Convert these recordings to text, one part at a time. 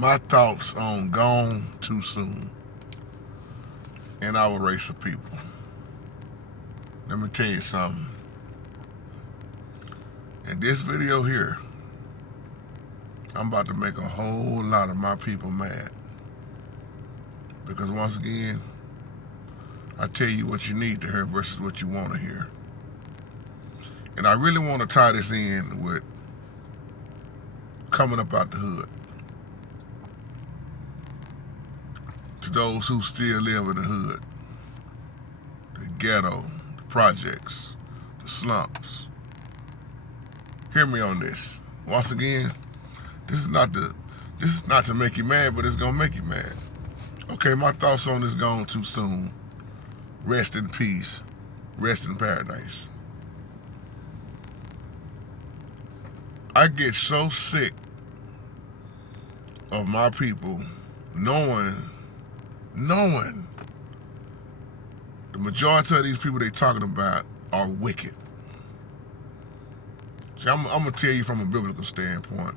my thoughts on Gone Too Soon and our race of people. Let me tell you something. In this video here, I'm about to make a whole lot of my people mad. Because once again, I tell you what you need to hear versus what you want to hear. And I really want to tie this in with coming up out the hood. To those who still live in the hood, the ghetto, the projects, the slums. Hear me on this. Once again, this is not to make you mad, but it's gonna make you mad. Okay, my thoughts on this Gone Too Soon. Rest in peace. Rest in paradise. I get so sick of my people knowing the majority of these people they talking about are wicked. See, I'm gonna tell you from a biblical standpoint,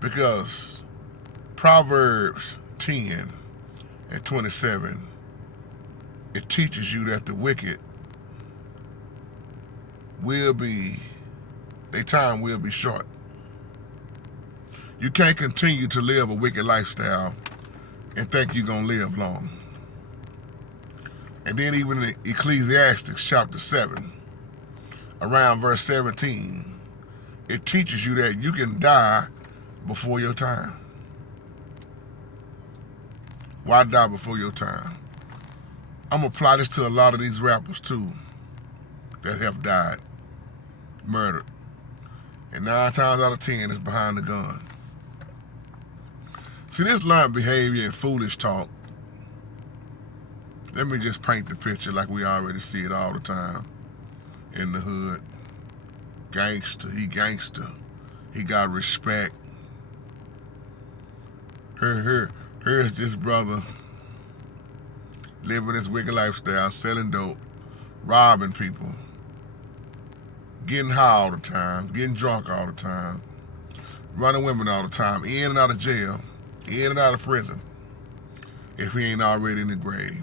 because Proverbs 10 and 27, it teaches you that the wicked their time will be short. You can't continue to live a wicked lifestyle and think you're gonna live long. And then even in Ecclesiastes chapter 7, around verse 17, it teaches you that you can die before your time. Why die before your time? I'm gonna apply this to a lot of these rappers too that have died, murdered. And 9 times out of 10, it's behind the gun. See, this learned behavior and foolish talk, let me just paint the picture like we already see it all the time in the hood. Gangster, he got respect. Here's this brother living this wicked lifestyle, selling dope, robbing people, getting high all the time, getting drunk all the time, running women all the time, in and out of jail, in and out of prison, if he ain't already in the grave.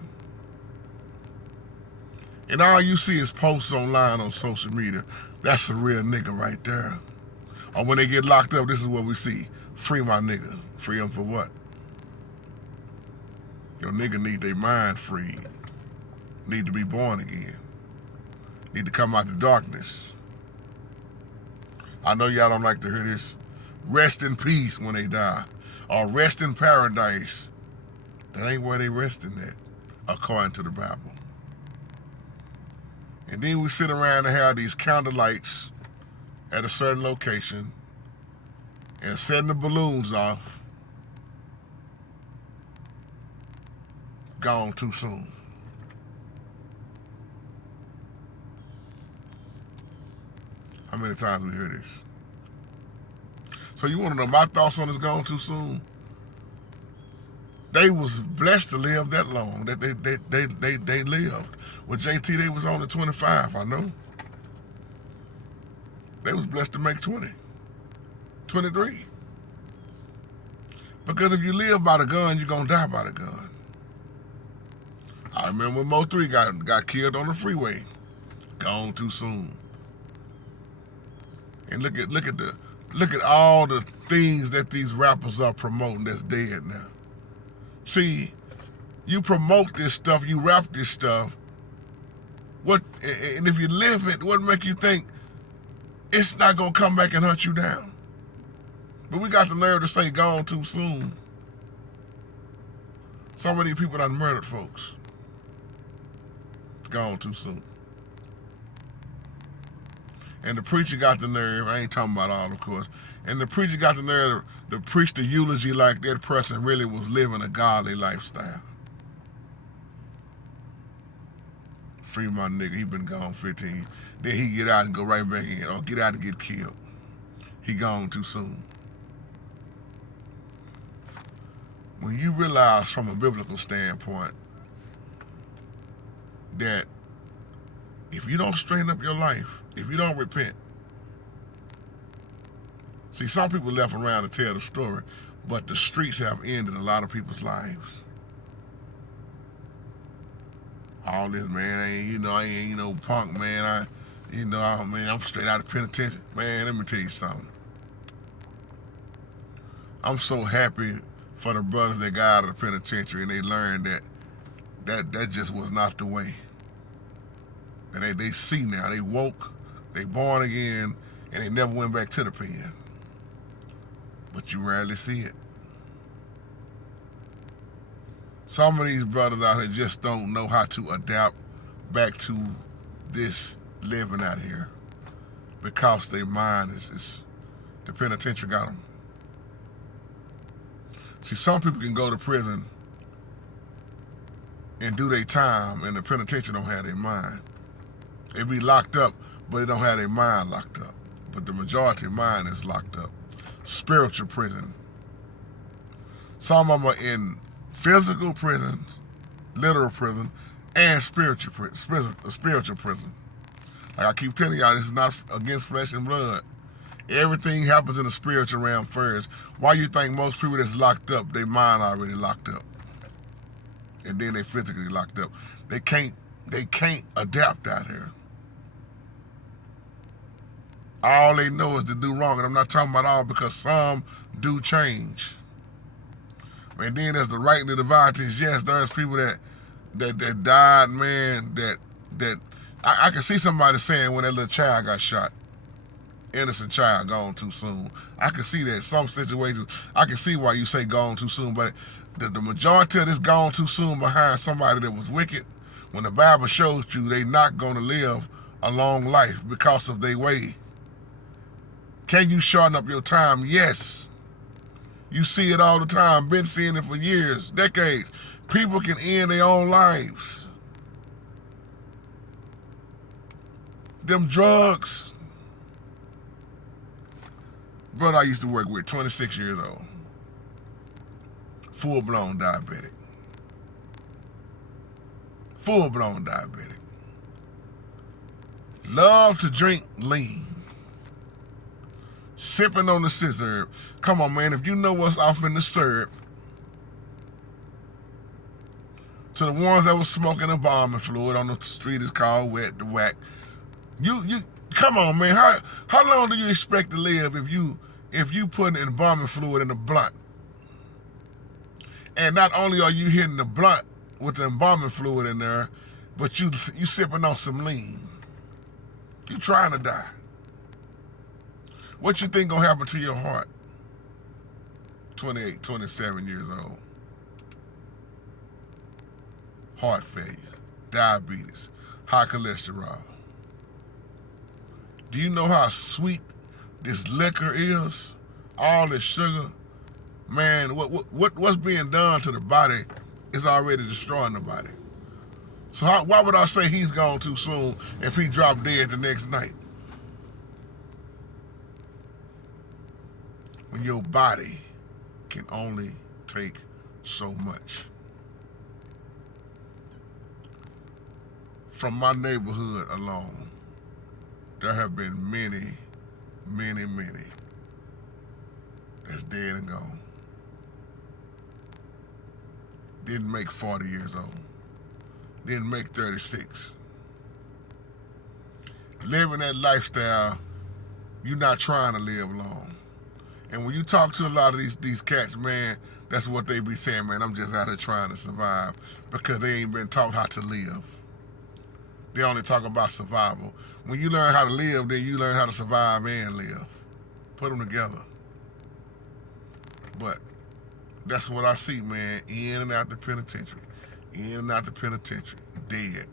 And all you see is posts online on social media. That's a real nigga right there. Or when they get locked up, this is what we see. Free my nigga. Free him for what? Your nigga need their mind freed. Need to be born again. Need to come out the darkness. I know y'all don't like to hear this. Rest in peace when they die. Or rest in paradise. That ain't where they resting at, according to the Bible. And then we sit around and have these candle lights at a certain location and setting the balloons off. Gone too soon. How many times we hear this? So you want to know my thoughts on this Gone Too Soon? They was blessed to live that long, that they lived. With JT, they was on the 25, I know. They was blessed to make 20, 23. Because if you live by the gun, you're gonna die by the gun. I remember when Mo 3 got killed on the freeway. Gone too soon. And look at all the things that these rappers are promoting that's dead now. See, you promote this stuff, you rap this stuff. And if you live it, what make you think it's not gonna come back and hunt you down? But we got the nerve to say gone too soon. So many people done murdered folks. Gone too soon. And the preacher got the nerve, I ain't talking about all, of course, and the preacher got the nerve to preach the eulogy like that person really was living a godly lifestyle. Free my nigga, he been gone 15. Then he get out and go right back in, or get out and get killed. He gone too soon. When you realize from a biblical standpoint that if you don't straighten up your life, if you don't repent, see, some people left around to tell the story, But the streets have ended a lot of people's lives. All this, man, I ain't no punk, man. I'm straight out of penitentiary. Man, let me tell you something. I'm so happy for the brothers that got out of the penitentiary and they learned that just was not the way. And they see now, they woke, they born again, and they never went back to the pen. But you rarely see it. Some of these brothers out here just don't know how to adapt back to this living out here because their mind is the penitentiary got them. See, some people can go to prison and do their time, and the penitentiary don't have their mind. They be locked up, but they don't have their mind locked up. But the majority of mind is locked up. Spiritual prison. Some of them are in physical prisons, literal prison, and spiritual prison. Like I keep telling y'all, this is not against flesh and blood. Everything happens in the spiritual realm first. Why you think most people that's locked up, their mind already locked up, and then they physically locked up? They can't adapt out here. All they know is to do wrong, and I'm not talking about all, because some do change. And then there's the right and the divide things. Yes, there's people that died, man, that I can see somebody saying when that little child got shot, innocent child gone too soon. I can see that. Some situations, I can see why you say gone too soon, but the majority of this gone too soon behind somebody that was wicked, when the Bible shows you they not going to live a long life because of their way. Can you shorten up your time? Yes. You see it all the time. Been seeing it for years, decades. People can end their own lives. Them drugs. Brother I used to work with, 26 years old. Full-blown diabetic. Full-blown diabetic. Love to drink lean. Sipping on the scissor. Come on, man, if you know what's off in the syrup, to the ones that was smoking embalming fluid on the street is called wet to whack. You come on, man. How long do you expect to live if you put embalming fluid in a blunt? And not only are you hitting the blunt with the embalming fluid in there, but you sipping on some lean. You trying to die. What you think gonna happen to your heart? 28, 27 years old. Heart failure, diabetes, high cholesterol. Do you know how sweet this liquor is? All this sugar? Man, what's being done to the body is already destroying the body. So why would I say he's gone too soon if he dropped dead the next night? When your body can only take so much. From my neighborhood alone, there have been many that's dead and gone. Didn't make 40 years old. Didn't make 36. Living that lifestyle, you're not trying to live long. And when you talk to a lot of these cats, man, that's what they be saying, man, I'm just out here trying to survive, because they ain't been taught how to live. They only talk about survival. When you learn how to live, then you learn how to survive and live. Put them together. But that's what I see, man, in and out the penitentiary. In and out the penitentiary, dead.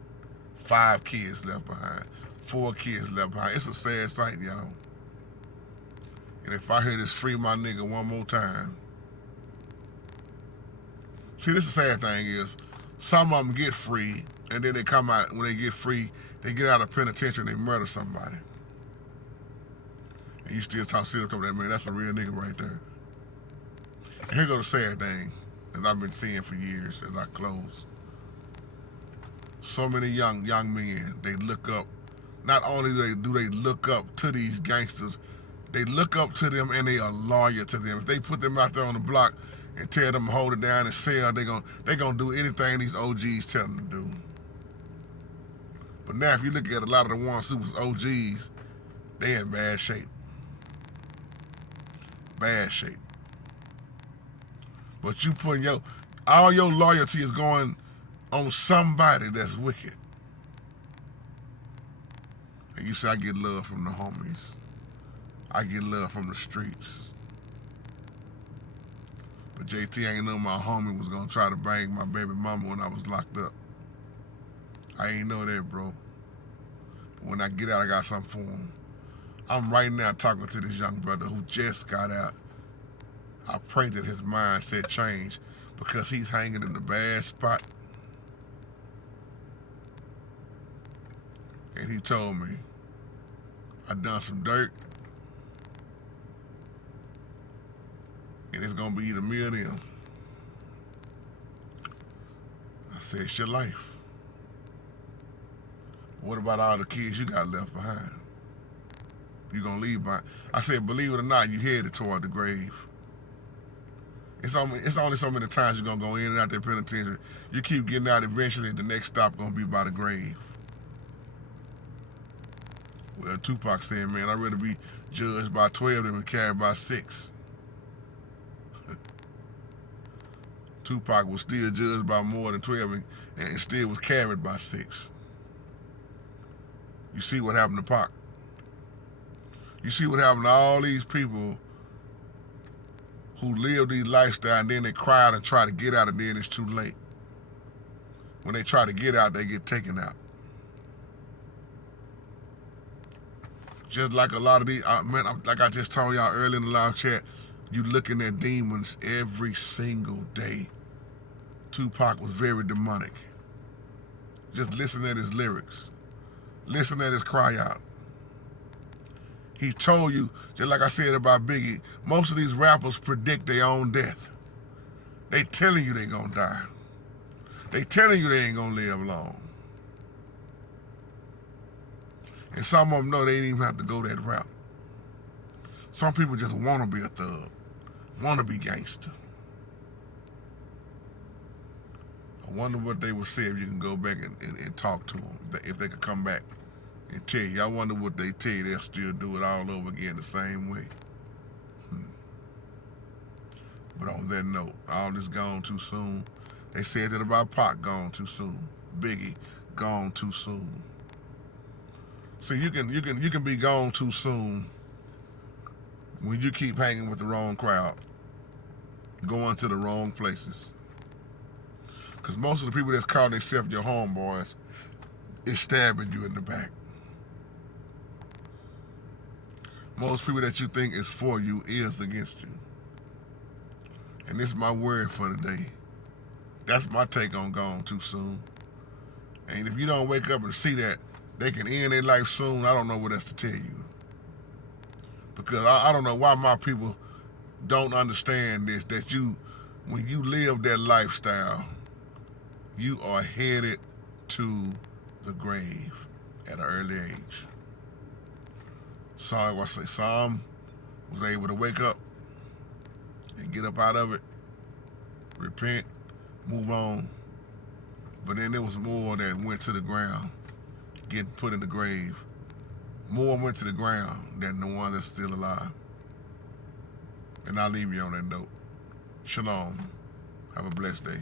5 kids left behind. 4 kids left behind. It's a sad sight, y'all. And if I hear this free my nigga one more time. See, this is the sad thing is, some of them get free, and then they come out, when they get free, they get out of penitentiary and they murder somebody. And you still sit up to that, man, that's a real nigga right there. And here goes the sad thing, as I've been seeing for years as I close. So many young men, they look up, not only do they look up to these gangsters, They look up to them and they are loyal to them. If they put them out there on the block and tell them to hold it down and sell, they gonna do anything these OGs tell them to do. But now if you look at a lot of the ones who was OGs, they in bad shape. Bad shape. But you putting all your loyalty is going on somebody that's wicked. And you say, I get love from the homies. I get love from the streets. But JT ain't know my homie was gonna try to bang my baby mama when I was locked up. I ain't know that, bro. But when I get out, I got something for him. I'm right now talking to this young brother who just got out. I pray that his mindset change because he's hanging in the bad spot. And he told me, I done some dirt, and it's gonna be either me or them. I said, it's your life. What about all the kids you got left behind? You gonna leave behind? I said, believe it or not, you headed toward the grave. It's only so many times you're gonna go in and out that penitentiary. You keep getting out, eventually the next stop gonna be by the grave. Well, Tupac said, man, I'd rather be judged by 12 than be carried by 6. Tupac was still judged by more than 12 and still was carried by 6. You see what happened to Pac. You see what happened to all these people who live these lifestyles and then they cry out and try to get out and then it's too late. When they try to get out, they get taken out. Just like a lot of these, man, like I just told y'all earlier in the live chat, you looking at demons every single day. Tupac was very demonic. Just listen at his lyrics. Listen at his cry out. He told you, just like I said about Biggie, most of these rappers predict their own death. They telling you they gonna die. They telling you they ain't gonna live long. And some of them know they didn't even have to go that route. Some people just want to be a thug, want to be gangster. I wonder what they would say if you can go back and talk to them, if they could come back and tell you. I wonder what they tell you, they'll still do it all over again the same way. But on that note, all this gone too soon. They said that about Pac, gone too soon. Biggie, gone too soon. See, you can be gone too soon when you keep hanging with the wrong crowd, going to the wrong places. Because most of the people that's calling themselves your homeboys is stabbing you in the back. Most people that you think is for you is against you. And this is my word for today. That's my take on gone too soon. And if you don't wake up and see that they can end their life soon, I don't know what else to tell you. Because I don't know why my people don't understand this, that when you live that lifestyle, you are headed to the grave at an early age. So I say Sam was able to wake up and get up out of it, repent, move on. But then there was more that went to the ground, getting put in the grave. More went to the ground than the one that's still alive. And I'll leave you on that note. Shalom. Have a blessed day.